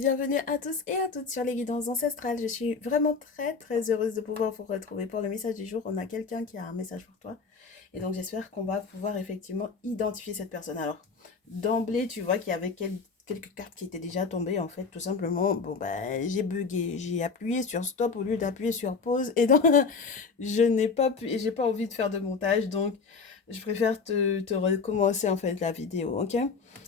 Bienvenue à tous et à toutes sur les guidances ancestrales. Je suis vraiment très heureuse de pouvoir vous retrouver pour le message du jour. On a quelqu'un qui a un message pour toi et donc j'espère qu'on va pouvoir effectivement identifier cette personne. Alors d'emblée tu vois qu'il y avait quelques cartes qui étaient déjà tombées en fait tout simplement. Bon bah j'ai bugué, j'ai appuyé sur stop au lieu d'appuyer sur pause et donc je n'ai pas pu et j'ai pas envie de faire de montage donc je préfère te recommencer en fait la vidéo, ok?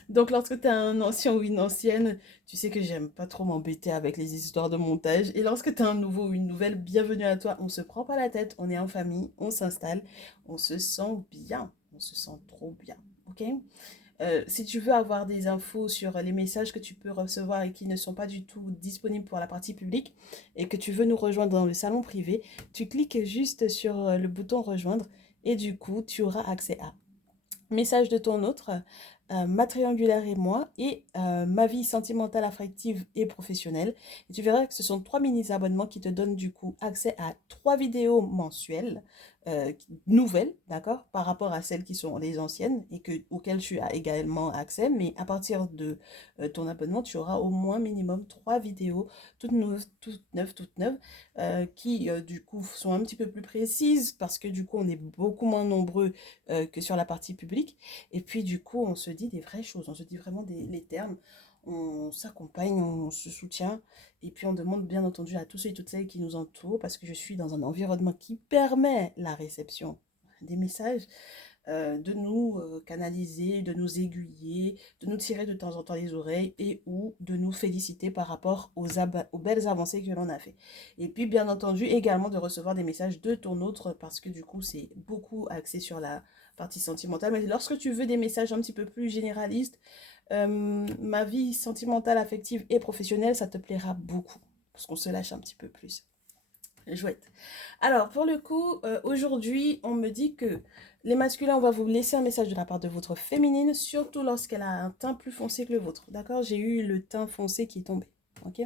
Donc lorsque tu es un ancien ou une ancienne, tu sais que j'aime pas trop m'embêter avec les histoires de montage. Et lorsque tu es un nouveau ou une nouvelle, bienvenue à toi. On se prend pas la tête, on est en famille, on s'installe, on se sent bien, on se sent trop bien, ok? Si tu veux avoir des infos sur les messages que tu peux recevoir et qui ne sont pas du tout disponibles pour la partie publique et que tu veux nous rejoindre dans le salon privé, tu cliques juste sur le bouton rejoindre et du coup, tu auras accès à message de ton autre, ma triangulaire et moi, et ma vie sentimentale, affective et professionnelle. Et tu verras que ce sont 3 mini-abonnements qui te donnent du coup accès à 3 vidéos mensuelles, nouvelles, d'accord, par rapport à celles qui sont les anciennes et auxquelles tu as également accès. Mais à partir de ton abonnement, tu auras au moins minimum 3 vidéos toutes neuves, qui du coup sont un petit peu plus précises parce que du coup on est beaucoup moins nombreux que sur la partie publique. Et puis du coup, on se dit des vraies choses, on se dit vraiment les termes, on s'accompagne, on se soutient. Et puis on demande bien entendu à tous ceux et toutes celles qui nous entourent, parce que je suis dans un environnement qui permet la réception des messages, de nous canaliser, de nous aiguiller, de nous tirer de temps en temps les oreilles et ou de nous féliciter par rapport aux belles avancées que l'on a fait. Et puis bien entendu également de recevoir des messages de ton autre parce que du coup c'est beaucoup axé sur la partie sentimentale. Mais lorsque tu veux des messages un petit peu plus généralistes, ma vie sentimentale, affective et professionnelle, ça te plaira beaucoup parce qu'on se lâche un petit peu plus. Chouette. Alors, pour le coup, aujourd'hui, on me dit que les masculins, on va vous laisser un message de la part de votre féminine, surtout lorsqu'elle a un teint plus foncé que le vôtre. D'accord? J'ai eu le teint foncé qui est tombé. Ok?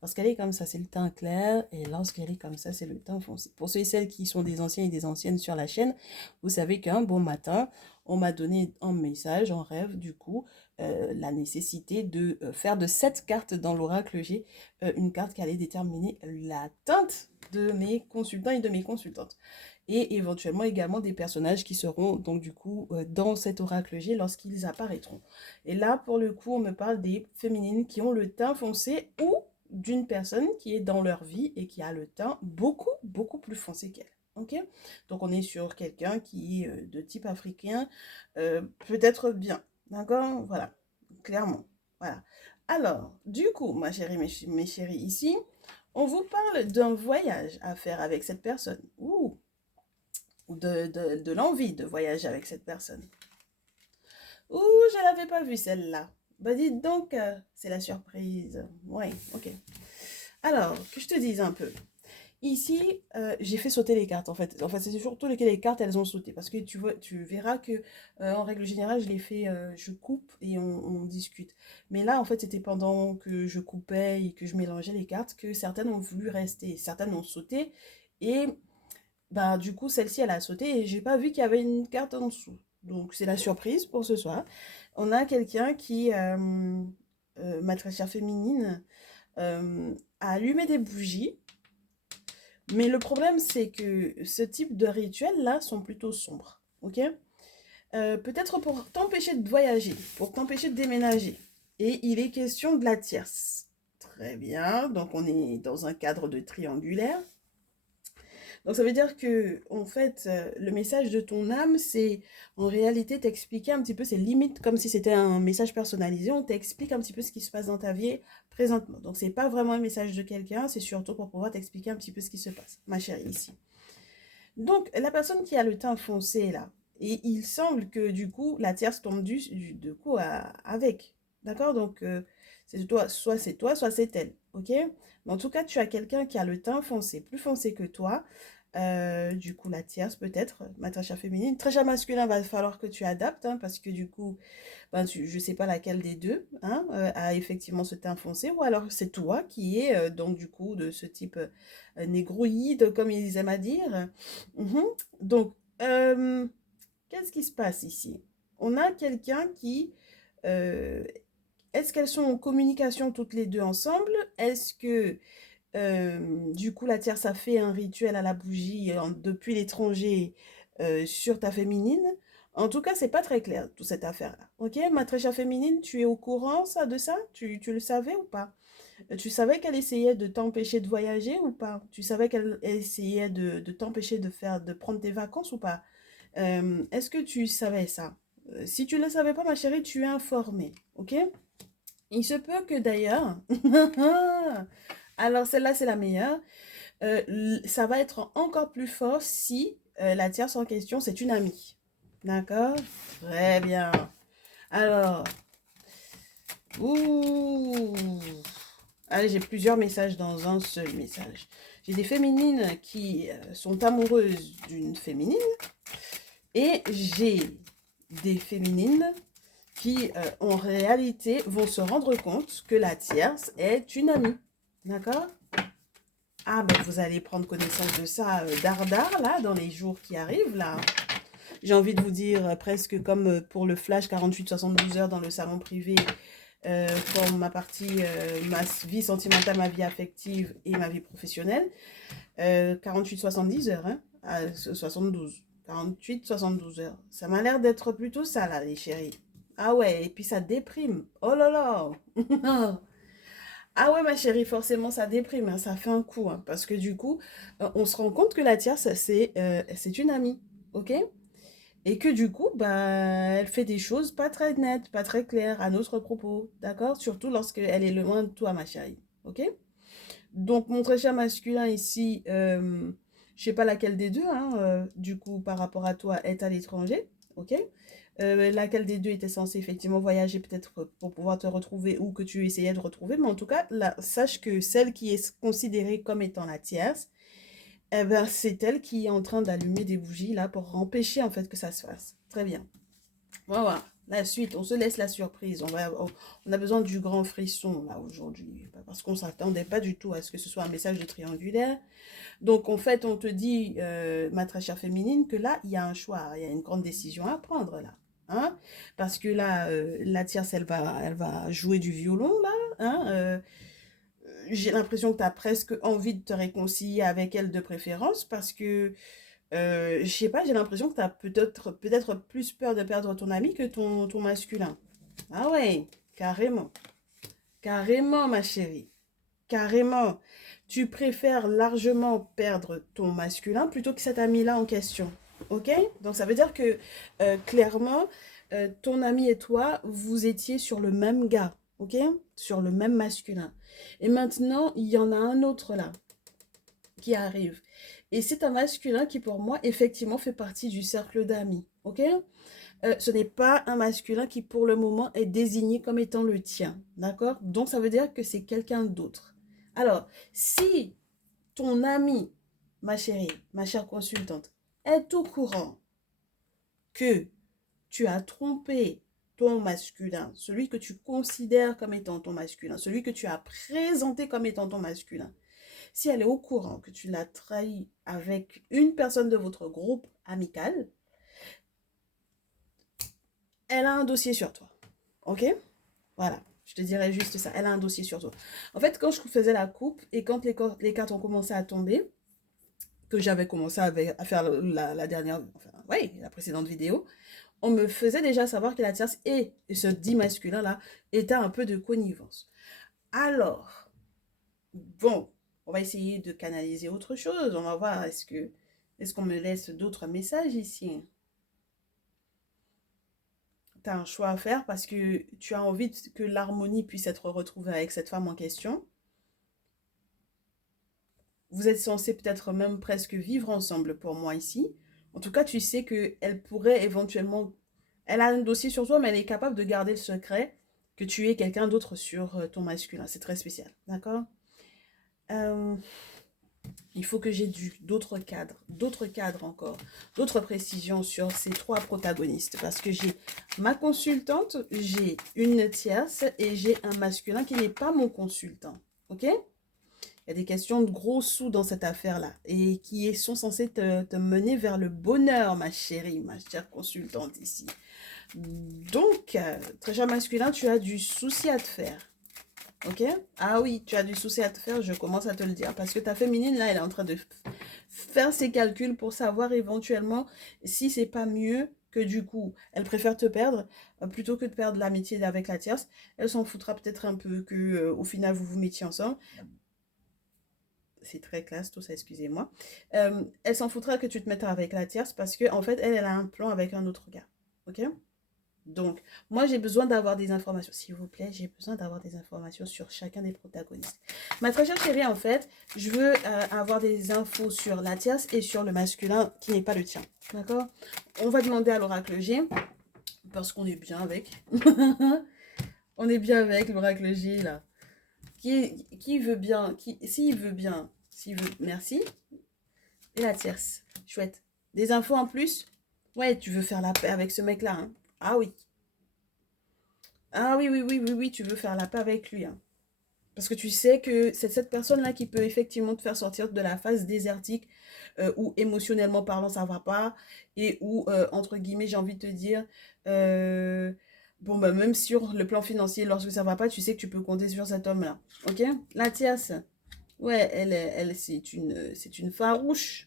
Lorsqu'elle est comme ça, c'est le teint clair, et lorsqu'elle est comme ça, c'est le teint foncé. Pour ceux et celles qui sont des anciens et des anciennes sur la chaîne, vous savez qu'un bon matin, on m'a donné un message en rêve, du coup, la nécessité de faire de cette carte dans l'oracle G une carte qui allait déterminer la teinte de mes consultants et de mes consultantes. Et éventuellement également des personnages qui seront donc du coup dans cet oracle G lorsqu'ils apparaîtront. Et là, pour le coup, on me parle des féminines qui ont le teint foncé ou d'une personne qui est dans leur vie et qui a le teint beaucoup plus foncé qu'elle. Ok? Donc on est sur quelqu'un qui est de type africain, peut-être bien. D'accord? Voilà. Clairement. Voilà. Alors, du coup, ma chérie, mes chéris, ici, on vous parle d'un voyage à faire avec cette personne. Ou de l'envie de voyager avec cette personne. Ouh, je l'avais pas vue celle-là. Bah dites donc, c'est la surprise. Ouais, ok. Alors, que je te dise un peu. Ici, j'ai fait sauter les cartes en fait. Enfin, c'est surtout les cartes, elles ont sauté. Parce que tu vois, tu verras que, en règle générale, je les fais, je coupe et on discute. Mais là, en fait, c'était pendant que je coupais et que je mélangeais les cartes que certaines ont voulu rester. Certaines ont sauté. Et bah, du coup, celle-ci, elle a sauté et j'ai pas vu qu'il y avait une carte en dessous. Donc, c'est la surprise pour ce soir. On a quelqu'un qui, ma très chère féminine, a allumé des bougies. Mais le problème, c'est que ce type de rituels-là sont plutôt sombres. Ok? Peut-être pour t'empêcher de voyager, pour t'empêcher de déménager. Et il est question de la tierce. Très bien. Donc, on est dans un cadre de triangulaire. Donc ça veut dire que, en fait, le message de ton âme, c'est en réalité t'expliquer un petit peu, c'est limite comme si c'était un message personnalisé, on t'explique un petit peu ce qui se passe dans ta vie présentement. Donc c'est pas vraiment un message de quelqu'un, c'est surtout pour pouvoir t'expliquer un petit peu ce qui se passe, ma chérie, ici. Donc la personne qui a le teint foncé là, et il semble que du coup la tierce tombe du coup avec. D'accord? Donc c'est toi, soit c'est elle. Ok? Mais en tout cas, tu as quelqu'un qui a le teint foncé, plus foncé que toi. Du coup, la tierce peut-être, ma très chère féminine. Très cher masculin, va falloir que tu adaptes, hein, parce que du coup, ben, je sais pas laquelle des deux hein, a effectivement ce teint foncé, ou alors c'est toi qui est donc du coup de ce type négroïde, comme ils aiment à dire. Mhm. Donc, qu'est-ce qui se passe ici? On a quelqu'un qui, euh, est-ce qu'elles sont en communication toutes les deux ensemble? Est-ce que du coup la tierce a fait un rituel à la bougie depuis l'étranger sur ta féminine? En tout cas, c'est pas très clair, toute cette affaire-là. Ok, ma très chère féminine, tu es au courant ça, de ça? Tu le savais ou pas? Tu savais qu'elle essayait de t'empêcher de voyager ou pas? Tu savais qu'elle essayait de t'empêcher de prendre tes vacances ou pas? Est-ce que tu savais ça? Si tu ne le savais pas, ma chérie, tu es informée, ok? Il se peut que d'ailleurs, alors celle-là c'est la meilleure, ça va être encore plus fort si la tierce en question c'est une amie. D'accord? Très bien. Alors, ouh, allez, j'ai plusieurs messages dans un seul message. J'ai des féminines qui sont amoureuses d'une féminine et j'ai des féminines qui, en réalité, vont se rendre compte que la tierce est une amie. D'accord? Ah, ben vous allez prendre connaissance de ça dardard, là, dans les jours qui arrivent, là. J'ai envie de vous dire, presque comme pour le flash 48-72 heures dans le salon privé, pour ma partie, ma vie sentimentale, ma vie affective et ma vie professionnelle. 48-70 heures, hein, 72. 48-72 heures. Ça m'a l'air d'être plutôt ça, là, les chéris. Ah ouais, et puis ça déprime. Oh là là. Ah ouais, ma chérie, forcément, ça déprime, hein, ça fait un coup, hein, parce que du coup, on se rend compte que la tierce, c'est une amie, ok? Et que du coup, bah, elle fait des choses pas très nettes, pas très claires à notre propos, d'accord? Surtout lorsqu'elle est loin de toi, ma chérie, ok? Donc, mon très cher masculin ici, je sais pas laquelle des deux, hein, du coup, par rapport à toi, est à l'étranger, ok? Laquelle des deux était censée effectivement voyager peut-être pour pouvoir te retrouver ou que tu essayais de retrouver, mais en tout cas, là, sache que celle qui est considérée comme étant la tierce, eh ben, c'est elle qui est en train d'allumer des bougies là pour empêcher en fait que ça se fasse. Très bien. Voilà. La suite, on se laisse la surprise. On a besoin du grand frisson là aujourd'hui, parce qu'on s'attendait pas du tout à ce que ce soit un message de triangulaire. Donc en fait, on te dit, ma très chère féminine, que là, il y a un choix, il y a une grande décision à prendre là. Hein? Parce que là, la tierce, elle va jouer du violon là. Hein? J'ai l'impression que tu as presque envie de te réconcilier avec elle de préférence parce que je sais pas, j'ai l'impression que tu as peut-être plus peur de perdre ton ami que ton masculin. Ah ouais, carrément. Carrément, ma chérie. Carrément. Tu préfères largement perdre ton masculin plutôt que cet ami-là en question. Ok? Donc ça veut dire que clairement, ton ami et toi, vous étiez sur le même gars. Ok? Sur le même masculin. Et maintenant, il y en a un autre là qui arrive. Et c'est un masculin qui, pour moi, effectivement, fait partie du cercle d'amis. Ok? Ce n'est pas un masculin qui, pour le moment, est désigné comme étant le tien. D'accord? Donc, ça veut dire que c'est quelqu'un d'autre. Alors, si ton ami, ma chérie, ma chère consultante, est au courant que tu as trompé ton masculin, celui que tu considères comme étant ton masculin, celui que tu as présenté comme étant ton masculin, si elle est au courant que tu l'as trahi avec une personne de votre groupe amical, elle a un dossier sur toi. Ok? Voilà. Je te dirais juste ça. Elle a un dossier sur toi. En fait, quand je faisais la coupe et quand les cartes ont commencé à tomber, que j'avais commencé à faire la dernière, enfin, ouais, la précédente vidéo, on me faisait déjà savoir que la tierce et ce dit masculin-là était un peu de connivence. Alors, bon, on va essayer de canaliser autre chose. On va voir, est-ce qu'on me laisse d'autres messages ici? Tu as un choix à faire parce que tu as envie que l'harmonie puisse être retrouvée avec cette femme en question. Vous êtes censés peut-être même presque vivre ensemble pour moi ici. En tout cas, tu sais qu'elle pourrait éventuellement... Elle a un dossier sur toi, mais elle est capable de garder le secret que tu es quelqu'un d'autre sur ton masculin. C'est très spécial, d'accord? euh, Il faut que j'ai d'autres cadres encore, d'autres précisions sur ces trois protagonistes. Parce que j'ai ma consultante, j'ai une tierce et j'ai un masculin qui n'est pas mon consultant. Ok? Il y a des questions de gros sous dans cette affaire-là et qui sont censées te mener vers le bonheur, ma chérie, ma chère consultante ici. Donc, très cher masculin, tu as du souci à te faire. Ok? Ah oui, tu as du souci à te faire, je commence à te le dire. Parce que ta féminine, là, elle est en train de faire ses calculs pour savoir éventuellement si c'est pas mieux que du coup, elle préfère te perdre plutôt que de perdre l'amitié avec la tierce. Elle s'en foutra peut-être un peu que au final vous vous mettiez ensemble. C'est très classe tout ça, excusez-moi. Elle s'en foutra que tu te mettes avec la tierce parce que en fait, elle a un plan avec un autre gars. Ok? Donc, moi, j'ai besoin d'avoir des informations. S'il vous plaît, j'ai besoin d'avoir des informations sur chacun des protagonistes. Ma très chère chérie, en fait, je veux avoir des infos sur la tierce et sur le masculin qui n'est pas le tien. D'accord? On va demander à l'oracle G, parce qu'on est bien avec. On est bien avec l'oracle G, là. Qui veut bien, s'il veut bien, s'il veut, merci. Et la tierce, chouette. Des infos en plus? Ouais, tu veux faire la paix avec ce mec-là, hein? Ah oui. Ah oui, oui, oui, oui, oui, tu veux faire la paix avec lui, hein. Parce que tu sais que c'est cette personne-là qui peut effectivement te faire sortir de la phase désertique où émotionnellement parlant, ça va pas et où, entre guillemets, j'ai envie de te dire, euh, bon, bah, même sur le plan financier, lorsque ça va pas, tu sais que tu peux compter sur cet homme-là. Ok? La tierce, ouais, c'est une farouche.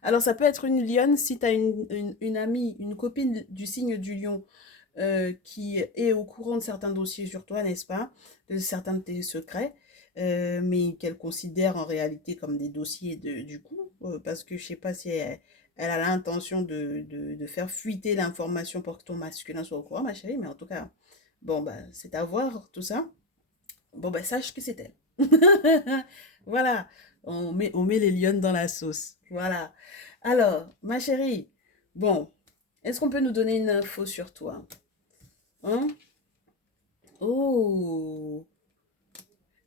Alors, ça peut être une lionne si tu as une amie, une copine du signe du lion qui est au courant de certains dossiers sur toi, n'est-ce pas? De certains de tes secrets, mais qu'elle considère en réalité comme des dossiers du coup, parce que je sais pas si elle a l'intention de faire fuiter l'information pour que ton masculin soit au courant, ma chérie, mais en tout cas, bon, bah, c'est à voir tout ça. Bon, bah, sache que c'est elle. Voilà, on met les lionnes dans la sauce. Voilà. Alors, ma chérie, bon, est-ce qu'on peut nous donner une info sur toi? Hein? Oh,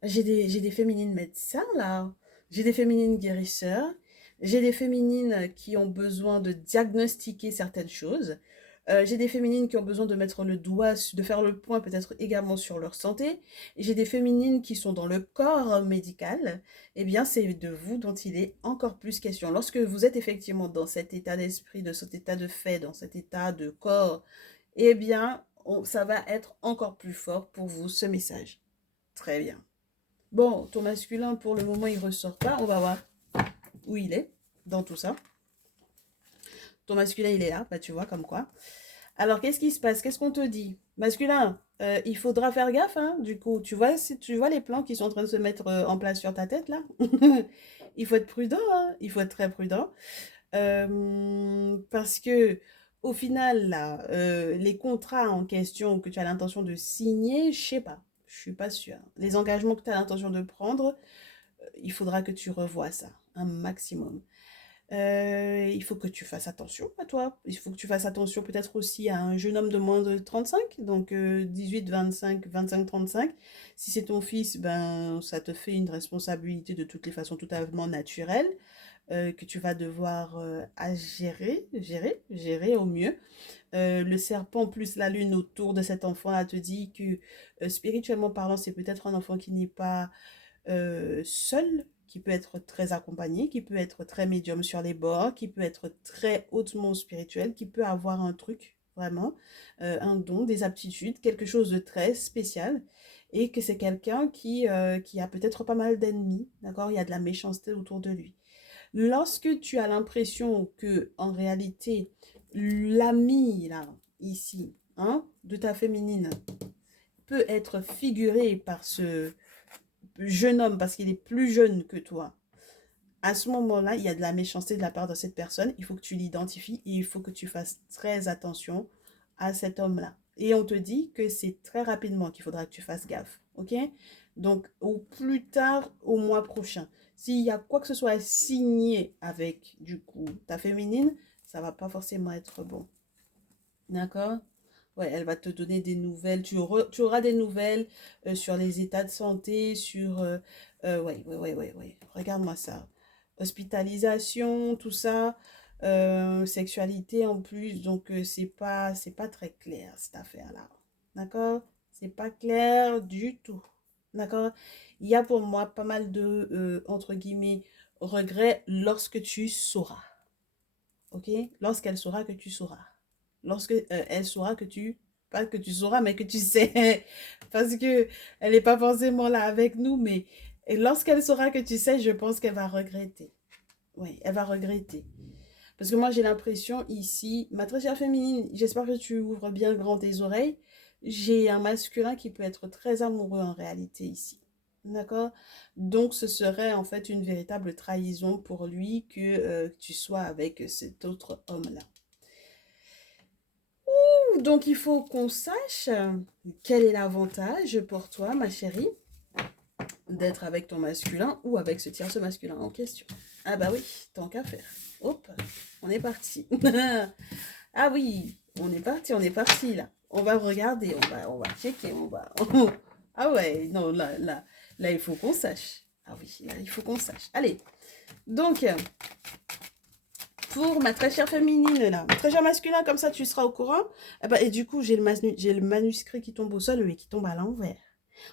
j'ai des féminines médecins là. J'ai des féminines guérisseurs. J'ai des féminines qui ont besoin de diagnostiquer certaines choses. J'ai des féminines qui ont besoin de mettre le doigt, de faire le point peut-être également sur leur santé. Et j'ai des féminines qui sont dans le corps médical. Eh bien, c'est de vous dont il est encore plus question. Lorsque vous êtes effectivement dans cet état d'esprit, de cet état de fait, dans cet état de corps, eh bien, ça va être encore plus fort pour vous, ce message. Très bien. Bon, ton masculin, pour le moment, il ressort pas. On va voir où il est dans tout ça. Ton masculin, il est là, bah tu vois, comme quoi. Alors, qu'est-ce qui se passe? Qu'est-ce qu'on te dit? Masculin, il faudra faire gaffe, hein, du coup. Tu vois, si tu vois les plans qui sont en train de se mettre en place sur ta tête, là? Il faut être prudent, hein. Il faut être très prudent. Parce que, au final, là, les contrats en question que tu as l'intention de signer, je sais pas. Je suis pas sûre. Les engagements que tu as l'intention de prendre, il faudra que tu revoies ça un maximum. Il faut que tu fasses attention à toi. Il faut que tu fasses attention peut-être aussi à un jeune homme de moins de 35, donc 18, 25, 25, 35. Si c'est ton fils, ben, ça te fait une responsabilité de toutes les façons totalement naturelle que tu vas devoir à gérer au mieux. Le serpent plus la lune autour de cet enfant-là te dit que spirituellement parlant, c'est peut-être un enfant qui n'est pas seul, qui peut être très accompagné, qui peut être très médium sur les bords, qui peut être très hautement spirituel, qui peut avoir un truc, vraiment, un don, des aptitudes, quelque chose de très spécial, et que c'est quelqu'un qui a peut-être pas mal d'ennemis, d'accord? Il y a de la méchanceté autour de lui. Lorsque tu as l'impression que, en réalité, l'ami, là, ici, hein, de ta féminine, peut être figuré par ce jeune homme parce qu'il est plus jeune que toi, à ce moment-là, il y a de la méchanceté de la part de cette personne. Il faut que tu l'identifies et il faut que tu fasses très attention à cet homme-là. Et on te dit que c'est très rapidement qu'il faudra que tu fasses gaffe. OK? Donc, au plus tard, au mois prochain. S'il y a quoi que ce soit à signer avec, du coup, ta féminine, ça va pas forcément être bon. D'accord? Ouais, elle va te donner des nouvelles. Tu auras des nouvelles sur les états de santé, sur... ouais, ouais, ouais, ouais, ouais. Regarde-moi ça. Hospitalisation, tout ça. Sexualité en plus. Donc, c'est pas très clair, cette affaire-là. D'accord? C'est pas clair du tout. D'accord? Il y a pour moi pas mal de, entre guillemets, regrets lorsque tu sauras. Ok? Lorsqu'elle saura que tu sauras. Lorsque elle saura que tu, pas que tu sauras, mais que tu sais. Parce que elle n'est pas forcément là avec nous, mais lorsqu'elle saura que tu sais, je pense qu'elle va regretter. Oui, elle va regretter. Parce que moi, j'ai l'impression ici, ma très chère féminine, j'espère que tu ouvres bien grand tes oreilles. J'ai un masculin qui peut être très amoureux en réalité ici. D'accord? Donc, ce serait en fait une véritable trahison pour lui que tu sois avec cet autre homme-là. Donc, il faut qu'on sache quel est l'avantage pour toi, ma chérie, d'être avec ton masculin ou avec ce tierce masculin en question. Ah bah oui, tant qu'à faire. Hop, on est parti. Ah oui, on est parti là. On va regarder, on va checker, on va. Ah ouais, non, là, il faut qu'on sache. Ah oui, là, il faut qu'on sache. Allez, donc, pour ma très chère féminine là, très cher masculin, comme ça tu seras au courant. Eh ben, et du coup, j'ai le manuscrit qui tombe au sol, mais qui tombe à l'envers.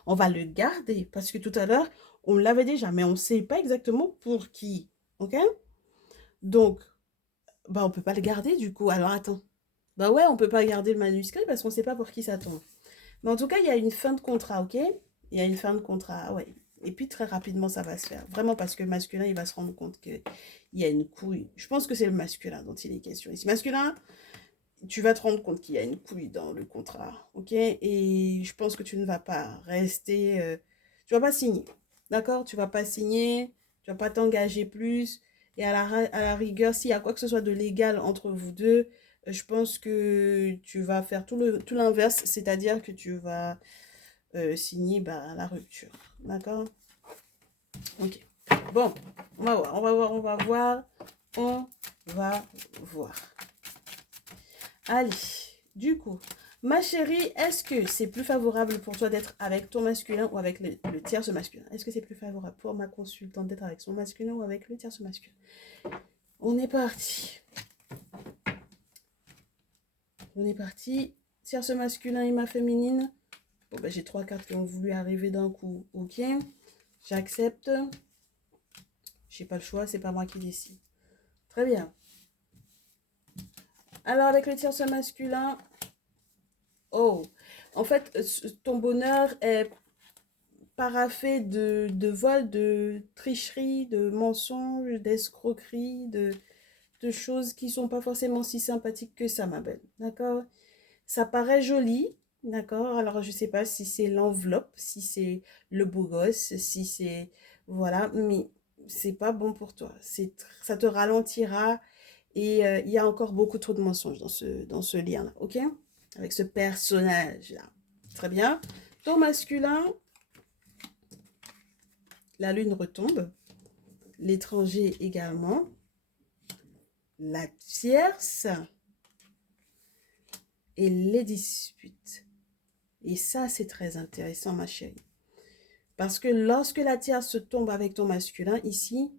On va le garder parce que tout à l'heure, on l'avait déjà, mais on ne sait pas exactement pour qui. Ok? Donc, bah, on ne peut pas le garder du coup. Alors attends. Bah ouais, on peut pas garder le manuscrit parce qu'on sait pas pour qui ça tombe. Mais en tout cas, il y a une fin de contrat, ok? Il y a une fin de contrat, ah ouais. Et puis très rapidement, ça va se faire. Vraiment parce que le masculin, il va se rendre compte qu'il y a une couille. Je pense que c'est le masculin dont il est question. Ici, masculin, tu vas te rendre compte qu'il y a une couille dans le contrat, ok? Et je pense que tu ne vas pas rester, tu vas pas signer, d'accord? Tu vas pas signer, tu vas pas t'engager plus. Et à la rigueur, s'il y a quoi que ce soit de légal entre vous deux, je pense que tu vas faire tout l'inverse, c'est-à-dire que tu vas signer bah, la rupture, d'accord? Ok. Bon, on va voir, on va voir, on va voir, on va voir. Allez, du coup, ma chérie, est-ce que c'est plus favorable pour toi d'être avec ton masculin ou avec le tierce masculin? Est-ce que c'est plus favorable pour ma consultante d'être avec son masculin ou avec le tierce masculin? On est parti. On est parti. Tierce masculin et ma féminine. Bon, ben, j'ai 3 cartes qui ont voulu arriver d'un coup. Ok. J'accepte. J'ai pas le choix, c'est pas moi qui décide. Très bien. Alors, avec le tierce masculin. Oh. En fait, ton bonheur est paraphé de vol, de tricherie, de mensonges, d'escroquerie, de choses qui sont pas forcément si sympathiques que ça, ma belle. D'accord? Ça paraît joli, d'accord? Alors, je sais pas si c'est l'enveloppe, si c'est le beau gosse, si c'est... Voilà, mais c'est pas bon pour toi. Ça te ralentira et il y a encore beaucoup trop de mensonges dans ce lien-là, ok? Avec ce personnage-là. Très bien. Ton masculin, la lune retombe, l'étranger également, la tierce et les disputes. Et ça, c'est très intéressant, ma chérie. Parce que lorsque la tierce tombe avec ton masculin, ici,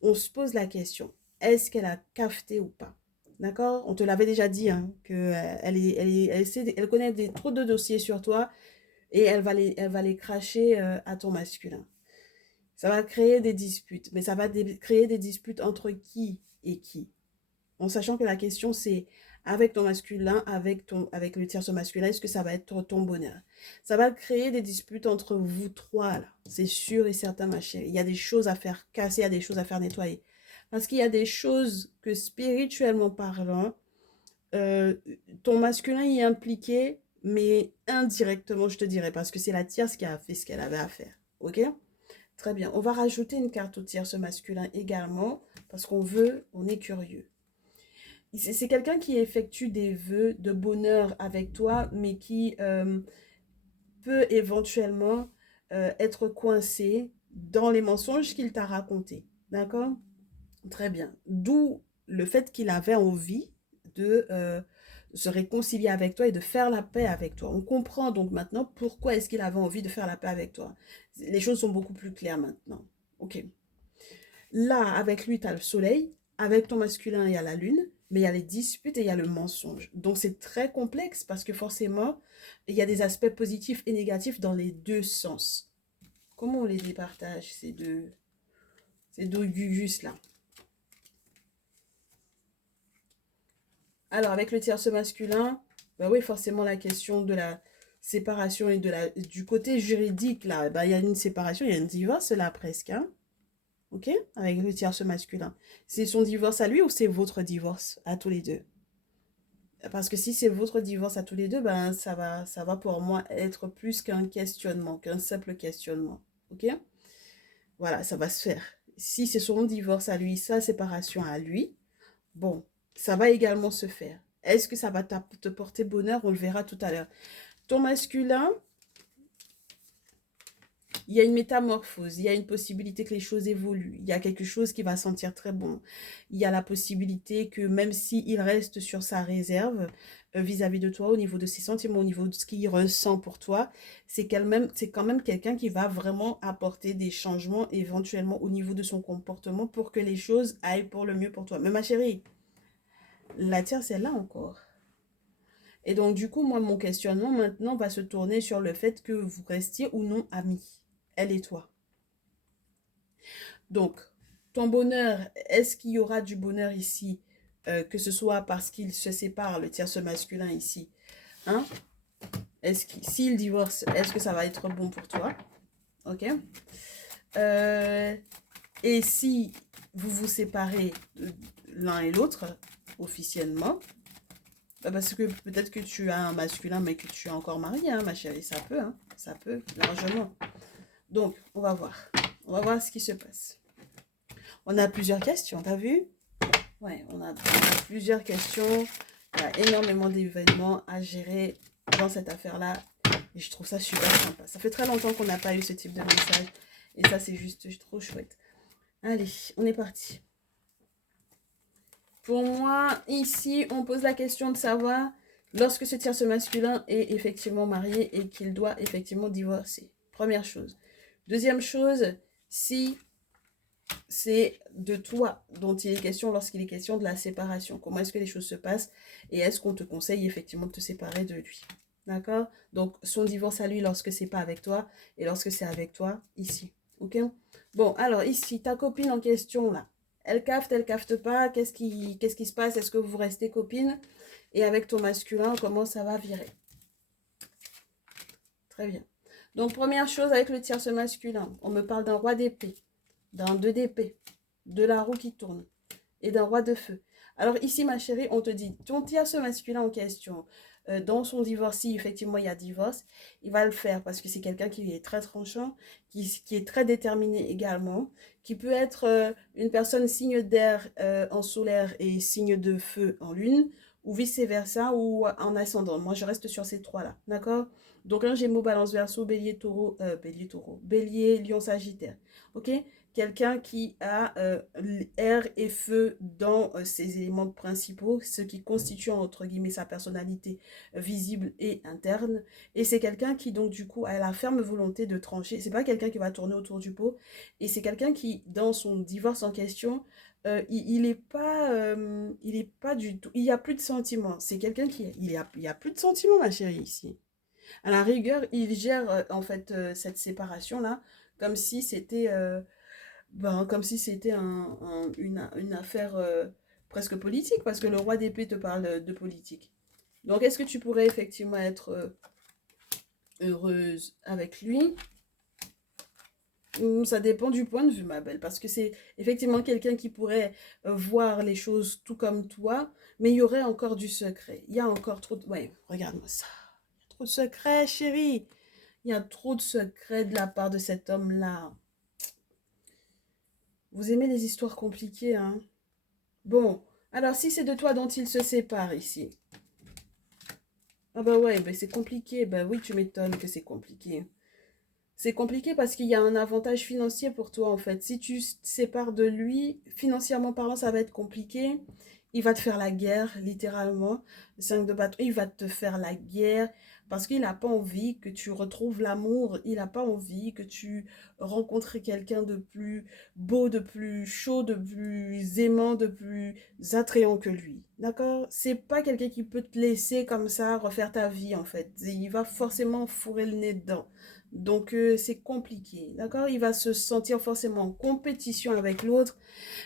on se pose la question, est-ce qu'elle a cafeté ou pas? D'accord? On te l'avait déjà dit, hein, elle connaît trop de dossiers sur toi et elle va les cracher à ton masculin. Ça va créer des disputes, mais ça va créer des disputes entre qui et qui? En sachant que la question c'est avec ton masculin, avec le tierce masculin, est-ce que ça va être ton bonheur? Ça va créer des disputes entre vous trois là, c'est sûr et certain ma chérie. Il y a des choses à faire casser, il y a des choses à faire nettoyer. Parce qu'il y a des choses que spirituellement parlant, euh, ton masculin y est impliqué, mais indirectement je te dirais, parce que c'est la tierce qui a fait ce qu'elle avait à faire. Ok? Très bien. On va rajouter une carte au tierce masculin également, parce qu'on veut, on est curieux. C'est quelqu'un qui effectue des vœux de bonheur avec toi, mais qui peut éventuellement être coincé dans les mensonges qu'il t'a racontés. D'accord? Très bien. D'où le fait qu'il avait envie de se réconcilier avec toi et de faire la paix avec toi. On comprend donc maintenant pourquoi est-ce qu'il avait envie de faire la paix avec toi. Les choses sont beaucoup plus claires maintenant. Ok. Là, avec lui, tu as le soleil. Avec ton masculin, il y a la lune. Mais il y a les disputes et il y a le mensonge. Donc, c'est très complexe parce que forcément, il y a des aspects positifs et négatifs dans les deux sens. Comment on les départage, ces deux gugus là? Alors, avec le tierce masculin, bah oui, forcément, la question de la séparation et du côté juridique, là, bah, il y a une séparation, il y a un divorce, là, presque, hein, ok? Avec le tierce masculin. C'est son divorce à lui ou c'est votre divorce à tous les deux? Parce que si c'est votre divorce à tous les deux, ben, ça va pour moi être plus qu'un questionnement, qu'un simple questionnement, ok? Voilà, ça va se faire. Si c'est son divorce à lui, sa séparation à lui, bon, ça va également se faire. Est-ce que ça va te porter bonheur? On le verra tout à l'heure. Ton masculin, il y a une métamorphose, il y a une possibilité que les choses évoluent, il y a quelque chose qui va sentir très bon. Il y a la possibilité que même s'il reste sur sa réserve vis-à-vis de toi, au niveau de ses sentiments, au niveau de ce qu'il ressent pour toi, c'est quand même quelqu'un qui va vraiment apporter des changements éventuellement au niveau de son comportement pour que les choses aillent pour le mieux pour toi. Mais ma chérie, la tierce est là encore. Et donc, du coup, moi, mon questionnement maintenant va se tourner sur le fait que vous restiez ou non amis, elle et toi. Donc, ton bonheur, est-ce qu'il y aura du bonheur ici, que ce soit parce qu'il se sépare, le tierce masculin ici, hein? S'il divorce, est-ce que ça va être bon pour toi? Ok. Euh, et si vous vous séparez l'un et l'autre, officiellement, bah, parce que peut-être que tu as un masculin, mais que tu es encore marié, hein, ma chérie, hein, ça peut, largement. Donc, on va voir. On va voir ce qui se passe. On a plusieurs questions, t'as vu? Ouais, on a plusieurs questions. Il y a énormément d'événements à gérer dans cette affaire-là. Et je trouve ça super sympa. Ça fait très longtemps qu'on n'a pas eu ce type de message. Et ça, c'est juste trop chouette. Allez, on est parti. Pour moi, ici, on pose la question de savoir lorsque ce tierce masculin est effectivement marié et qu'il doit effectivement divorcer. Première chose. Deuxième chose, si c'est de toi dont il est question lorsqu'il est question de la séparation. Comment est-ce que les choses se passent et est-ce qu'on te conseille effectivement de te séparer de lui. D'accord? Donc, son divorce à lui lorsque c'est pas avec toi et lorsque c'est avec toi ici. Ok? Bon, alors ici, ta copine en question là, elle capte pas, qu'est-ce qui se passe? Est-ce que vous restez copine? Et avec ton masculin, comment ça va virer? Très bien. Donc, première chose avec le tierce masculin, on me parle d'un roi d'épée, d'un 2 d'épée, de la roue qui tourne et d'un roi de feu. Alors ici, ma chérie, on te dit, ton tierce masculin en question, dans son divorce, si effectivement il y a divorce, il va le faire parce que c'est quelqu'un qui est très tranchant, qui est très déterminé également, qui peut être une personne signe d'air en solaire et signe de feu en lune, ou vice-versa, ou en ascendant. Moi, je reste sur ces trois-là, d'accord? Donc, un Gémeaux, Balance, Verseau, Bélier, Lion, Sagittaire. Ok? Quelqu'un qui a air et feu dans ses éléments principaux, ce qui constitue entre guillemets sa personnalité visible et interne. Et c'est quelqu'un qui donc du coup a la ferme volonté de trancher. C'est pas quelqu'un qui va tourner autour du pot. Et c'est quelqu'un qui, dans son divorce en question, il est pas du tout, il y a plus de sentiments. C'est quelqu'un qui, il y a plus de sentiments, ma chérie, ici. À la rigueur, il gère en fait cette séparation-là comme si c'était comme si c'était une affaire presque politique, parce que le roi d'épée te parle de politique. Donc, est-ce que tu pourrais effectivement être heureuse avec lui? Ça dépend du point de vue, ma belle, parce que c'est effectivement quelqu'un qui pourrait voir les choses tout comme toi, mais il y aurait encore du secret. Il y a encore trop de... Ouais, regarde-moi ça. Il y a trop de secrets, chérie. Il y a trop de secrets de la part de cet homme-là. Vous aimez les histoires compliquées, hein? Bon, alors si c'est de toi dont il se sépare ici. Ah bah ouais, bah c'est compliqué. Bah oui, tu m'étonnes que c'est compliqué. C'est compliqué parce qu'il y a un avantage financier pour toi en fait. Si tu te sépares de lui, financièrement parlant, ça va être compliqué. Il va te faire la guerre, littéralement. Le 5 de bâton, il va te faire la guerre parce qu'il n'a pas envie que tu retrouves l'amour. Il n'a pas envie que tu rencontres quelqu'un de plus beau, de plus chaud, de plus aimant, de plus attrayant que lui. D'accord? C'est pas quelqu'un qui peut te laisser comme ça refaire ta vie en fait. Il va forcément fourrer le nez dedans. Donc, c'est compliqué, d'accord? Il va se sentir forcément en compétition avec l'autre.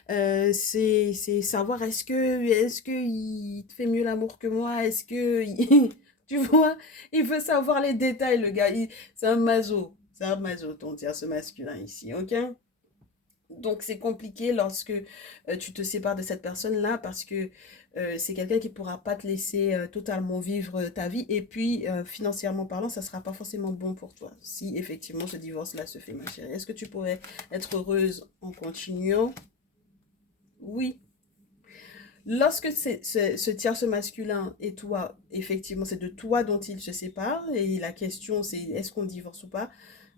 C'est savoir est-ce que il te fait mieux l'amour que moi? Est-ce que tu vois, il veut savoir les détails, le gars. C'est un maso. C'est un maso, ton ce masculin ici, ok? Donc c'est compliqué lorsque tu te sépares de cette personne-là parce que c'est quelqu'un qui ne pourra pas te laisser totalement vivre ta vie. Et puis financièrement parlant, ça ne sera pas forcément bon pour toi si effectivement ce divorce-là se fait, ma chérie. Est-ce que tu pourrais être heureuse en continuant? Oui. Lorsque ce tierce masculin et toi, effectivement, c'est de toi dont il se sépare, et la question c'est est-ce qu'on divorce ou pas,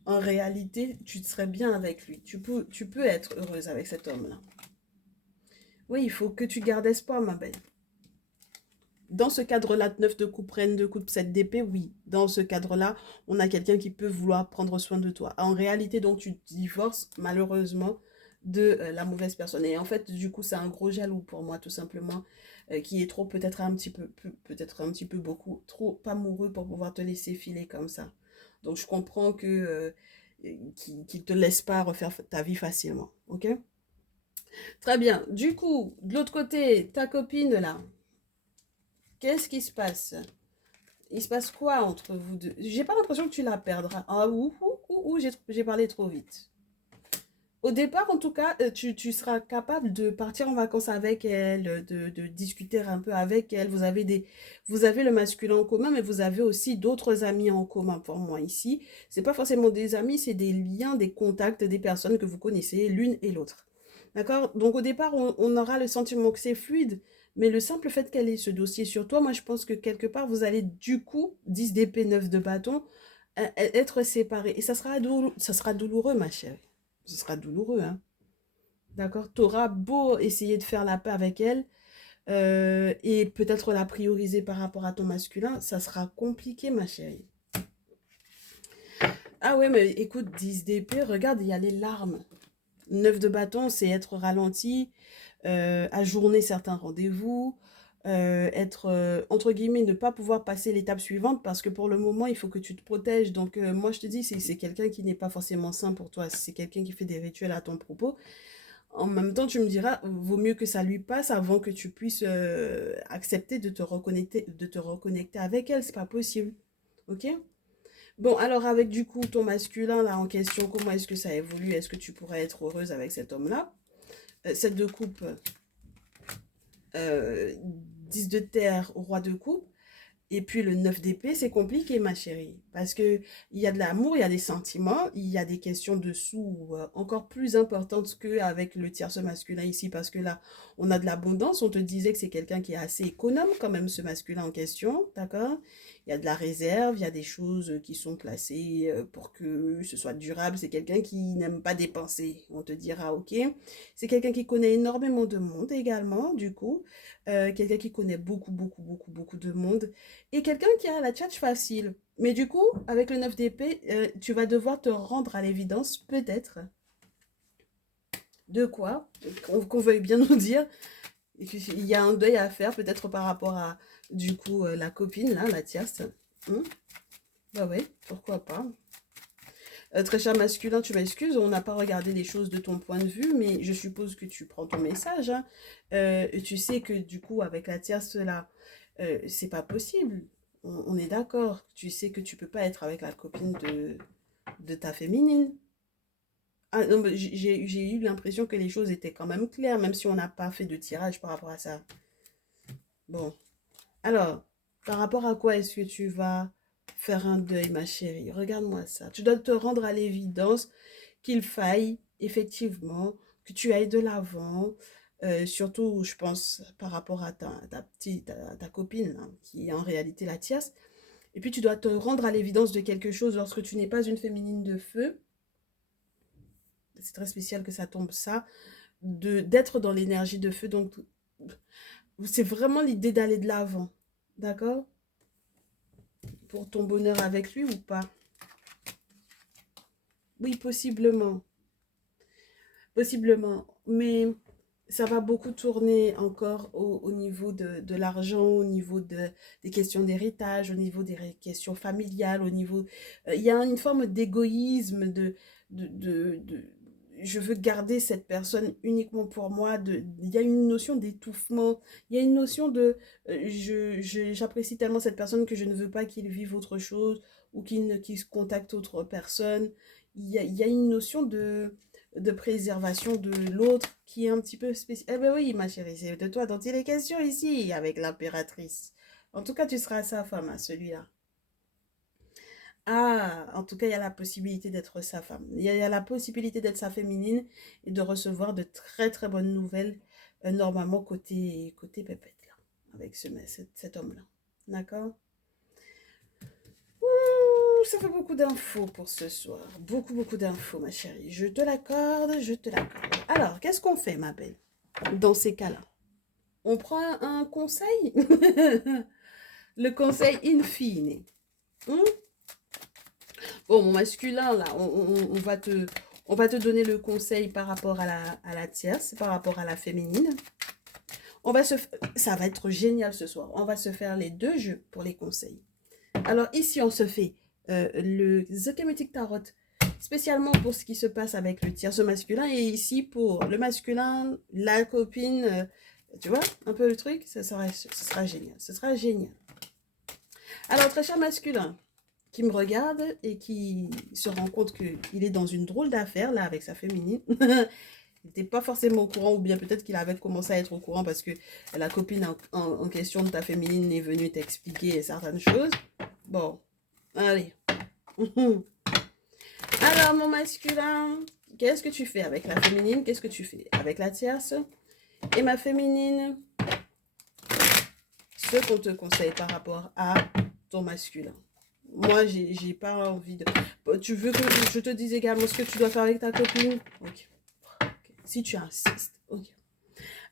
en réalité, tu serais bien avec lui. Tu peux être heureuse avec cet homme-là. Oui, il faut que tu gardes espoir, ma belle. Dans ce cadre-là, 9 de coupe, reine de coupe, 7 d'épée, oui. Dans ce cadre-là, on a quelqu'un qui peut vouloir prendre soin de toi. En réalité, donc, tu divorces, malheureusement, de la mauvaise personne. Et en fait, du coup, c'est un gros jaloux pour moi, tout simplement, qui est trop, peut-être un petit peu, peut-être un petit peu beaucoup, trop amoureux pour pouvoir te laisser filer comme ça. Donc, je comprends qu'il te laisse pas refaire ta vie facilement, ok? Très bien. Du coup, de l'autre côté, ta copine, là, qu'est-ce qui se passe? Il se passe quoi entre vous deux? J'ai pas l'impression que tu la perdras. Ah, j'ai parlé trop vite. Au départ, en tout cas, tu seras capable de partir en vacances avec elle, de discuter un peu avec elle. Vous avez le masculin en commun, mais vous avez aussi d'autres amis en commun pour moi ici. C'est pas forcément des amis, c'est des liens, des contacts, des personnes que vous connaissez l'une et l'autre. D'accord? Donc au départ, on aura le sentiment que c'est fluide, mais le simple fait qu'elle ait ce dossier sur toi, moi je pense que quelque part, vous allez du coup, 10 d'épée, 9 de bâton, être séparés. Et ça sera douloureux, ma chérie. Ce sera douloureux, hein. D'accord? Tu auras beau essayer de faire la paix avec elle et peut-être la prioriser par rapport à ton masculin, ça sera compliqué, ma chérie. Ah ouais, mais écoute, 10 d'épée, regarde, il y a les larmes. 9 de bâton, c'est être ralenti, ajourner certains rendez-vous, être, entre guillemets, ne pas pouvoir passer l'étape suivante parce que pour le moment, il faut que tu te protèges. Donc, moi, je te dis, c'est quelqu'un qui n'est pas forcément sain pour toi. C'est quelqu'un qui fait des rituels à ton propos. En même temps, tu me diras, vaut mieux que ça lui passe avant que tu puisses accepter de te reconnecter avec elle. C'est pas possible. Ok? Bon, alors avec du coup ton masculin là en question, comment est-ce que ça évolue? Est-ce que tu pourrais être heureuse avec cet homme-là? Cette de coupe, euh, 10 de terre, roi de coupe. Et puis le 9 d'épée, c'est compliqué, ma chérie. Parce que il y a de l'amour, il y a des sentiments, il y a des questions de sous encore plus importantes qu'avec le tierce masculin ici. Parce que là, on a de l'abondance. On te disait que c'est quelqu'un qui est assez économe, quand même, ce masculin en question. D'accord? Il y a de la réserve, il y a des choses qui sont placées pour que ce soit durable. C'est quelqu'un qui n'aime pas dépenser. On te dira, ok. C'est quelqu'un qui connaît énormément de monde également, du coup. Quelqu'un qui connaît beaucoup de monde et quelqu'un qui a la tchatche facile. Mais du coup, avec le 9 d'épée, tu vas devoir te rendre à l'évidence, peut-être, de quoi, qu'on veuille bien nous dire. Il y a un deuil à faire, peut-être par rapport à, du coup, la copine, là, la tierce. Hum. Bah ouais, pourquoi pas. Très cher masculin, tu m'excuses, on n'a pas regardé les choses de ton point de vue, mais je suppose que tu prends ton message, hein. Tu sais que du coup, avec la tierce, là, c'est pas possible. On est d'accord. Tu sais que tu peux pas être avec la copine de ta féminine. Ah, non, mais j'ai eu l'impression que les choses étaient quand même claires, même si on n'a pas fait de tirage par rapport à ça. Bon. Alors, par rapport à quoi est-ce que tu vas faire un deuil, ma chérie? Regarde-moi ça. Tu dois te rendre à l'évidence qu'il faille effectivement que tu ailles de l'avant, surtout, je pense, par rapport à ta copine, hein, qui est en réalité la tierce. Et puis, tu dois te rendre à l'évidence de quelque chose lorsque tu n'es pas une féminine de feu. C'est très spécial que ça tombe ça, d'être dans l'énergie de feu. Donc, c'est vraiment l'idée d'aller de l'avant. D'accord? Pour ton bonheur avec lui ou pas? Oui, possiblement. Possiblement. Mais ça va beaucoup tourner encore au niveau de l'argent, au niveau des questions d'héritage, au niveau questions familiales, au niveau... il y a une forme d'égoïsme, de je veux garder cette personne uniquement pour moi. Il y a une notion d'étouffement, il y a une notion de... j'apprécie tellement cette personne que je ne veux pas qu'il vive autre chose ou qu'il se contacte autre personne. Il y a une notion de préservation de l'autre qui est un petit peu spécial. Eh ben oui, ma chérie, c'est de toi dont il est question ici, avec l'impératrice. En tout cas, tu seras sa femme, à celui-là. Ah, en tout cas, il y a la possibilité d'être sa femme. Il y a la possibilité d'être sa féminine et de recevoir de très très bonnes nouvelles, normalement côté pépette, là, avec cet homme-là. D'accord? Ouh, ça fait beaucoup d'infos pour ce soir. Beaucoup, beaucoup d'infos, ma chérie. Je te l'accorde, je te l'accorde. Alors, qu'est-ce qu'on fait, ma belle, dans ces cas-là? On prend un conseil. Le conseil in fine. Hmm. Bon, mon masculin, là, on va te donner le conseil par rapport à la tierce, par rapport à la féminine. On va se, ça va être génial ce soir. On va se faire les deux jeux pour les conseils. Alors ici, on se fait le The Kemetic Tarot, spécialement pour ce qui se passe avec le tierce masculin. Et ici, pour le masculin, la copine, tu vois, un peu le truc, ce sera génial. Ce sera génial. Alors, très cher masculin, qui me regarde et qui se rend compte qu'il est dans une drôle d'affaire, là, avec sa féminine. Il n'était pas forcément au courant, ou bien peut-être qu'il avait commencé à être au courant parce que la copine en question de ta féminine est venue t'expliquer certaines choses. Bon, allez. Alors, mon masculin, qu'est-ce que tu fais avec la féminine? Qu'est-ce que tu fais avec la tierce? Et ma féminine, ce qu'on te conseille par rapport à ton masculin. Moi, j'ai pas envie de... Tu veux que je te dise également ce que tu dois faire avec ta copine? Ok. Si tu insistes, ok.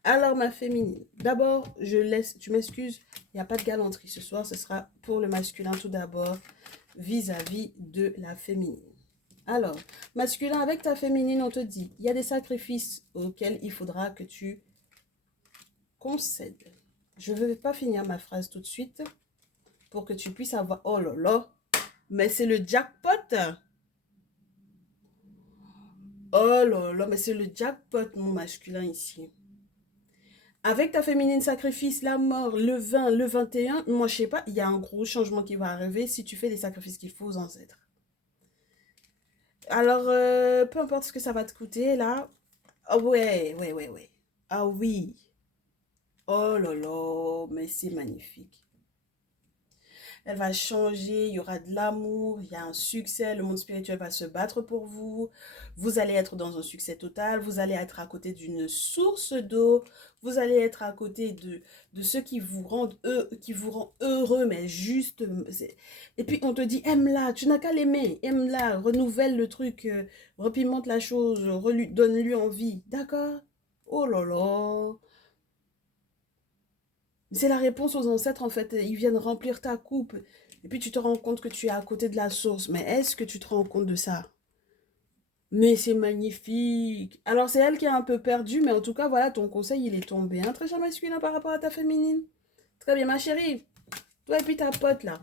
Alors, ma féminine, d'abord, tu m'excuses, il n'y a pas de galanterie ce soir, ce sera pour le masculin tout d'abord, vis-à-vis de la féminine. Alors, masculin, avec ta féminine, on te dit, il y a des sacrifices auxquels il faudra que tu concèdes. Je ne vais pas finir ma phrase tout de suite pour que tu puisses avoir... Oh là là, mais c'est le jackpot. Oh là là, mais c'est le jackpot, mon masculin ici. Avec ta féminine sacrifice, la mort, le 20, le 21, moi je sais pas, il y a un gros changement qui va arriver si tu fais des sacrifices qu'il faut aux ancêtres. Alors, peu importe ce que ça va te coûter là. Ah ouais, ouais, ouais, ouais. Ah oui. Oh là là, mais c'est magnifique. Elle va changer, il y aura de l'amour, il y a un succès, le monde spirituel va se battre pour vous, vous allez être dans un succès total, vous allez être à côté d'une source d'eau, vous allez être à côté de ceux qui vous rend heureux, mais juste... Et puis on te dit, aime-la, tu n'as qu'à l'aimer, aime-la, renouvelle le truc, repimente la chose, donne-lui envie, d'accord? Oh là là, c'est la réponse aux ancêtres, en fait. Ils viennent remplir ta coupe. Et puis tu te rends compte que tu es à côté de la source. Mais est-ce que tu te rends compte de ça? Mais c'est magnifique. Alors c'est elle qui est un peu perdue, mais en tout cas, voilà, ton conseil, il est tombé. Un très cher masculin par rapport à ta féminine. Très bien, ma chérie. Toi et puis ta pote, là.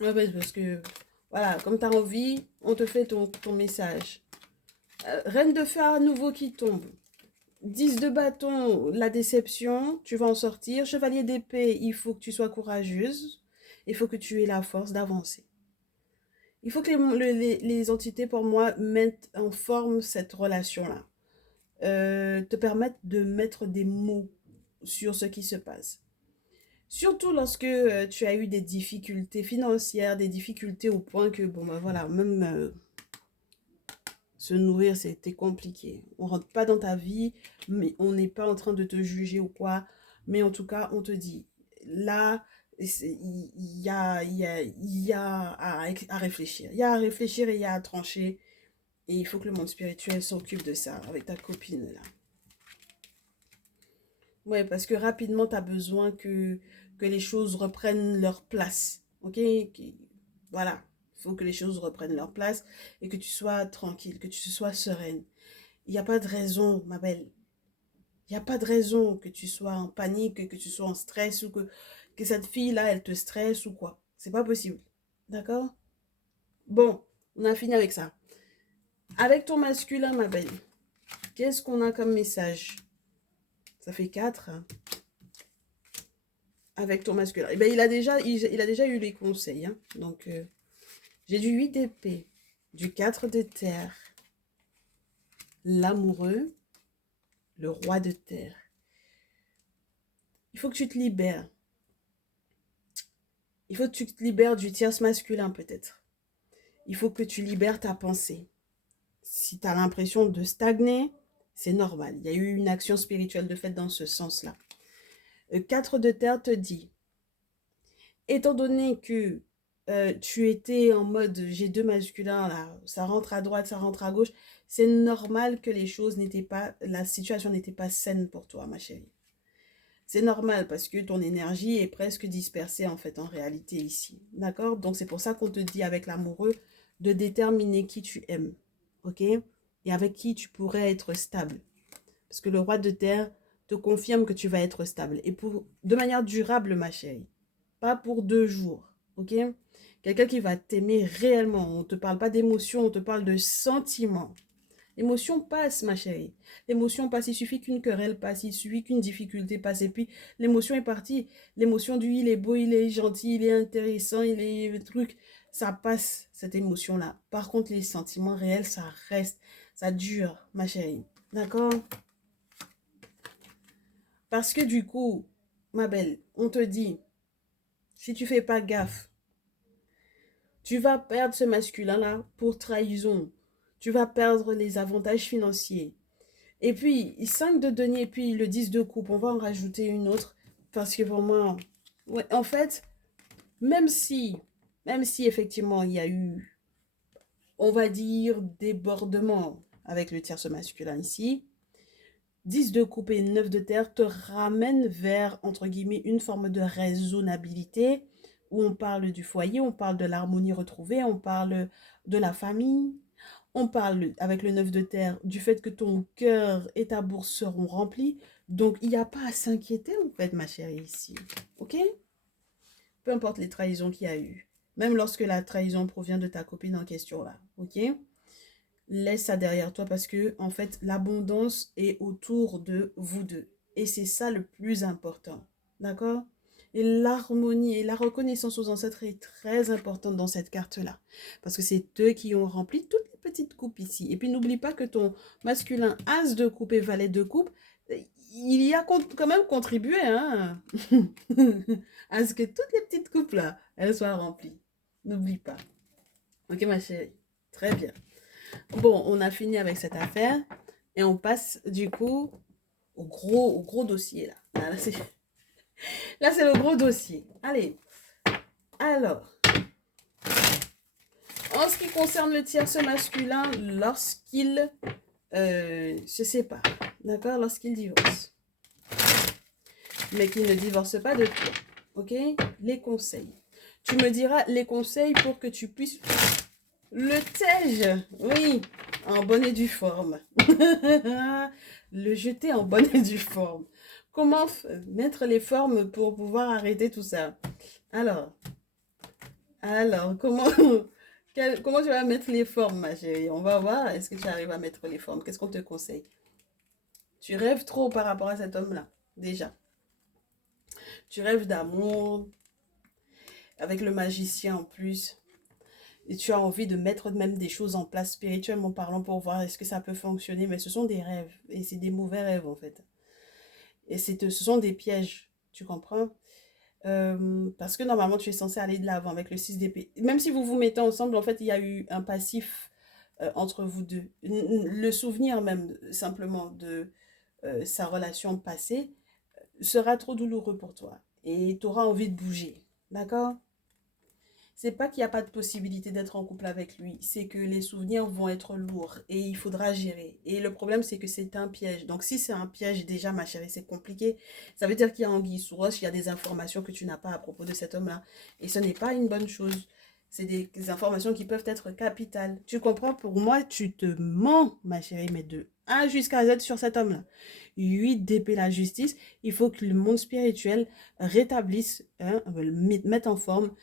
Ouais, parce que, voilà, comme tu as envie, on te fait ton message. Reine de fer à nouveau qui tombe. 10 de bâton, la déception, tu vas en sortir. Chevalier d'épée, il faut que tu sois courageuse. Il faut que tu aies la force d'avancer. Il faut que les entités, pour moi, mettent en forme cette relation-là. Te permettent de mettre des mots sur ce qui se passe. Surtout lorsque tu as eu des difficultés financières, des difficultés au point que, bon, ben voilà, même se nourrir, c'était compliqué. On rentre pas dans ta vie, mais on n'est pas en train de te juger ou quoi. Mais en tout cas, on te dit, là, il y a à réfléchir. Il y a à réfléchir et il y a à trancher. Et il faut que le monde spirituel s'occupe de ça avec ta copine, là. Ouais, parce que rapidement, tu as besoin que les choses reprennent leur place. Ok? Voilà. Il faut que les choses reprennent leur place et que tu sois tranquille, que tu sois sereine. Il n'y a pas de raison, ma belle. Il n'y a pas de raison que tu sois en panique, que tu sois en stress ou que cette fille-là, elle te stresse ou quoi. C'est pas possible. D'accord? Bon, on a fini avec ça. Avec ton masculin, ma belle, qu'est-ce qu'on a comme message? Ça fait 4. Hein. Avec ton masculin. Eh bien, il a déjà eu les conseils. Hein. Donc, j'ai du 8 d'épée, du 4 de terre, l'amoureux, le roi de terre. Il faut que tu te libères. Il faut que tu te libères du tierce masculin, peut-être. Il faut que tu libères ta pensée. Si tu as l'impression de stagner, c'est normal. Il y a eu une action spirituelle de fait dans ce sens-là. 4 de terre te dit, étant donné que tu étais en mode j'ai deux masculins, là, ça rentre à droite, ça rentre à gauche, c'est normal que les choses n'étaient pas, la situation n'était pas saine pour toi, ma chérie. C'est normal parce que ton énergie est presque dispersée en fait en réalité ici. D'accord? Donc c'est pour ça qu'on te dit avec l'amoureux de déterminer qui tu aimes. Ok? Et avec qui tu pourrais être stable. Parce que le roi de terre te confirme que tu vas être stable. Et de manière durable, ma chérie. Pas pour 2 jours. Ok? Quelqu'un qui va t'aimer réellement. On ne te parle pas d'émotion, on te parle de sentiments. L'émotion passe, ma chérie. L'émotion passe, il suffit qu'une querelle passe, il suffit qu'une difficulté passe, et puis l'émotion est partie. L'émotion du il est beau, il est gentil, il est intéressant, il est truc, ça passe, cette émotion-là. Par contre, les sentiments réels, ça reste, ça dure, ma chérie. D'accord? Parce que du coup, ma belle, on te dit, si tu fais pas gaffe, tu vas perdre ce masculin-là pour trahison. Tu vas perdre les avantages financiers. Et puis, 5 de denier, et puis le 10 de coupe, on va en rajouter une autre. Parce que pour moi, ouais, en fait, même si, même si effectivement il y a eu, on va dire, débordement avec le tierce masculin ici, 10 de coupe et 9 de terre te ramènent vers, entre guillemets, une forme de raisonnabilité où on parle du foyer, on parle de l'harmonie retrouvée, on parle de la famille, on parle avec le 9 de terre du fait que ton cœur et ta bourse seront remplis. Donc, il n'y a pas à s'inquiéter, en fait, ma chérie, ici. OK? Peu importe les trahisons qu'il y a eu. Même lorsque la trahison provient de ta copine en question, là. OK? Laisse ça derrière toi parce que, en fait, l'abondance est autour de vous deux. Et c'est ça le plus important. D'accord? Et l'harmonie et la reconnaissance aux ancêtres est très importante dans cette carte-là. Parce que c'est eux qui ont rempli toutes les petites coupes ici. Et puis n'oublie pas que ton masculin as de coupe et valet de coupe, il y a quand même contribué hein, à ce que toutes les petites coupes là, elles soient remplies. N'oublie pas. Ok ma chérie? Très bien. Bon, on a fini avec cette affaire. Et on passe du coup au gros dossier là. Là, c'est le gros dossier. Allez. Alors, en ce qui concerne le tierce masculin, lorsqu'il se sépare, d'accord, lorsqu'il divorce, mais qu'il ne divorce pas de toi, ok, les conseils. Tu me diras les conseils pour que tu puisses le tège, oui, en bonne et due forme. Le jeter en bonne et due forme. Comment mettre les formes pour pouvoir arrêter tout ça? Alors, comment, comment tu vas mettre les formes, ma chérie? On va voir, est-ce que tu arrives à mettre les formes? Qu'est-ce qu'on te conseille? Tu rêves trop par rapport à cet homme-là, déjà. Tu rêves d'amour, avec le magicien en plus. Et tu as envie de mettre même des choses en place spirituellement parlant pour voir est-ce que ça peut fonctionner. Mais ce sont des rêves. Et c'est des mauvais rêves, en fait. Et ce sont des pièges. Tu comprends? Parce que normalement, tu es censé aller de l'avant avec le 6 d'épée. Même si vous vous mettez ensemble, en fait, il y a eu un passif entre vous deux. Le souvenir même, simplement, de sa relation passée sera trop douloureux pour toi. Et tu auras envie de bouger. D'accord? C'est pas qu'il n'y a pas de possibilité d'être en couple avec lui, c'est que les souvenirs vont être lourds et il faudra gérer. Et le problème, c'est que c'est un piège. Donc, si c'est un piège, déjà, ma chérie, c'est compliqué. Ça veut dire qu'il y a anguille sous roche, il y a des informations que tu n'as pas à propos de cet homme-là. Et ce n'est pas une bonne chose. C'est des informations qui peuvent être capitales. Tu comprends? Pour moi, tu te mens, ma chérie, mais de A jusqu'à Z sur cet homme-là. 8 d'épée, la justice. Il faut que le monde spirituel rétablisse, hein, mette en forme,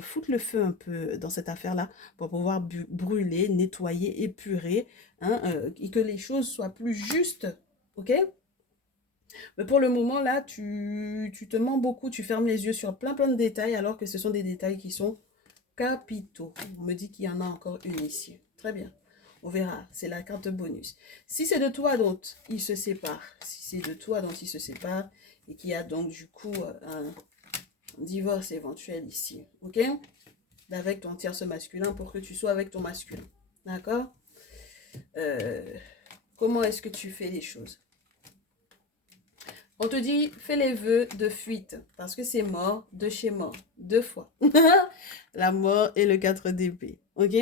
foutre le feu un peu dans cette affaire-là pour pouvoir brûler, nettoyer, épurer, hein, et que les choses soient plus justes. Ok? Mais pour le moment, là, tu te mens beaucoup, tu fermes les yeux sur plein de détails alors que ce sont des détails qui sont capitaux. On me dit qu'il y en a encore une ici. Très bien. On verra. C'est la carte bonus. Si c'est de toi dont il se sépare, si c'est de toi dont il se sépare et qu'il y a donc du coup un divorce éventuel ici, ok? Avec ton tierce masculin pour que tu sois avec ton masculin. D'accord? Comment est-ce que tu fais les choses? On te dit, fais les vœux de fuite, parce que c'est mort de chez mort, 2 fois. La mort et le 4 d'épée, ok?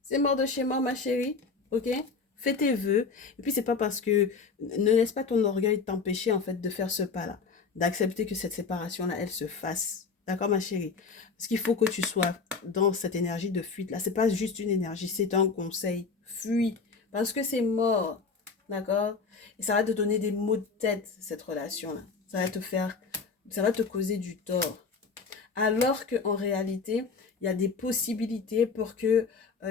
C'est mort de chez mort, ma chérie, ok? Fais tes vœux. Et puis, c'est pas parce que... Ne laisse pas ton orgueil t'empêcher, en fait, de faire ce pas-là. D'accepter que cette séparation-là, elle se fasse. D'accord, ma chérie? Parce qu'il faut que tu sois dans cette énergie de fuite-là. C'est pas juste une énergie, c'est un conseil. Fuis. Parce que c'est mort. D'accord? Et ça va te donner des maux de tête, cette relation-là. Ça va te causer du tort. Alors qu'en réalité, il y a des possibilités pour que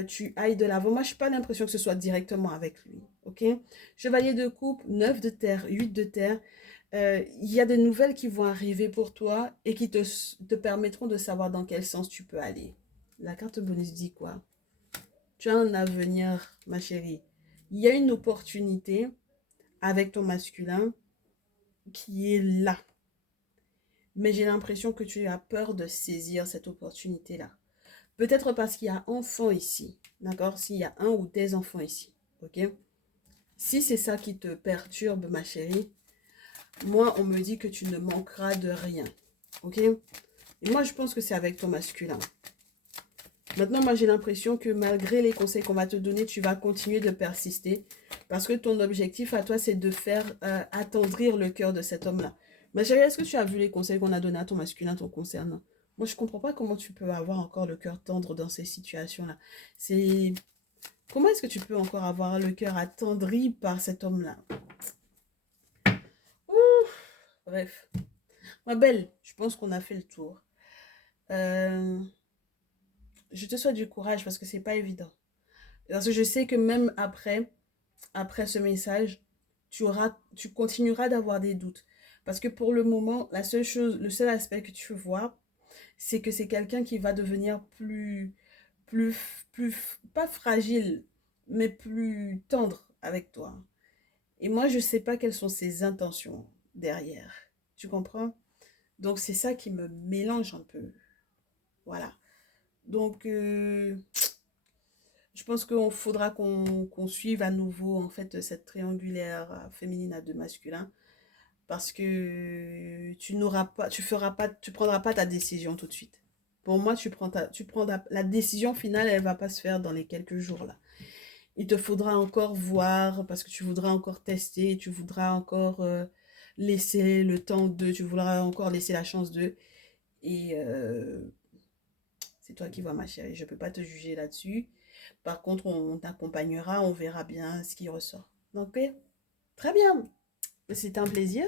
tu ailles de l'avant. Moi, je n'ai pas l'impression que ce soit directement avec lui. Ok? Chevalier de coupe, 9 de terre, 8 de terre. Il y a des nouvelles qui vont arriver pour toi et qui te permettront de savoir dans quel sens tu peux aller. La carte bonus dit quoi? Tu as un avenir, ma chérie. Il y a une opportunité avec ton masculin qui est là. Mais j'ai l'impression que tu as peur de saisir cette opportunité-là. Peut-être parce qu'il y a enfant ici. D'accord? S'il y a un ou des enfants ici. Ok? Si c'est ça qui te perturbe, ma chérie, moi, on me dit que tu ne manqueras de rien. Ok? Et moi, je pense que c'est avec ton masculin. Maintenant, moi, j'ai l'impression que malgré les conseils qu'on va te donner, tu vas continuer de persister. Parce que ton objectif à toi, c'est de faire attendrir le cœur de cet homme-là. Ma chérie, est-ce que tu as vu les conseils qu'on a donnés à ton masculin ton concernant? Moi, je ne comprends pas comment tu peux avoir encore le cœur tendre dans ces situations-là. C'est... Comment est-ce que tu peux encore avoir le cœur attendri par cet homme-là? Bref. Ma belle, je pense qu'on a fait le tour. Je te souhaite du courage parce que c'est pas évident. Parce que je sais que même après ce message, tu continueras d'avoir des doutes. Parce que pour le moment, la seule chose, le seul aspect que tu vois, c'est que c'est quelqu'un qui va devenir plus, pas fragile, mais plus tendre avec toi. Et moi, je ne sais pas quelles sont ses intentions derrière. Tu comprends? Donc, c'est ça qui me mélange un peu. Voilà. Donc, je pense qu'il faudra qu'on suive à nouveau, en fait, cette triangulaire féminine à deux masculins. Parce que tu prendras pas ta décision tout de suite. Pour moi, la décision finale, elle va pas se faire dans les quelques jours là. Il te faudra encore voir parce que tu voudras encore tester, tu voudras encore laisser le temps tu voudras encore laisser la chance d'eux. Et c'est toi qui vois, ma chérie. Je peux pas te juger là-dessus. Par contre, on t'accompagnera, on verra bien ce qui ressort. Donc, très bien. C'était un plaisir.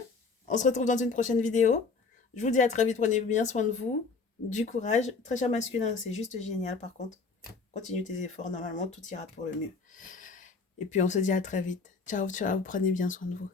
On se retrouve dans une prochaine vidéo. Je vous dis à très vite. Prenez bien soin de vous. Du courage. Très cher masculin, c'est juste génial. Par contre, continue tes efforts. Normalement, tout ira pour le mieux. Et puis, on se dit à très vite. Ciao, ciao. Prenez bien soin de vous.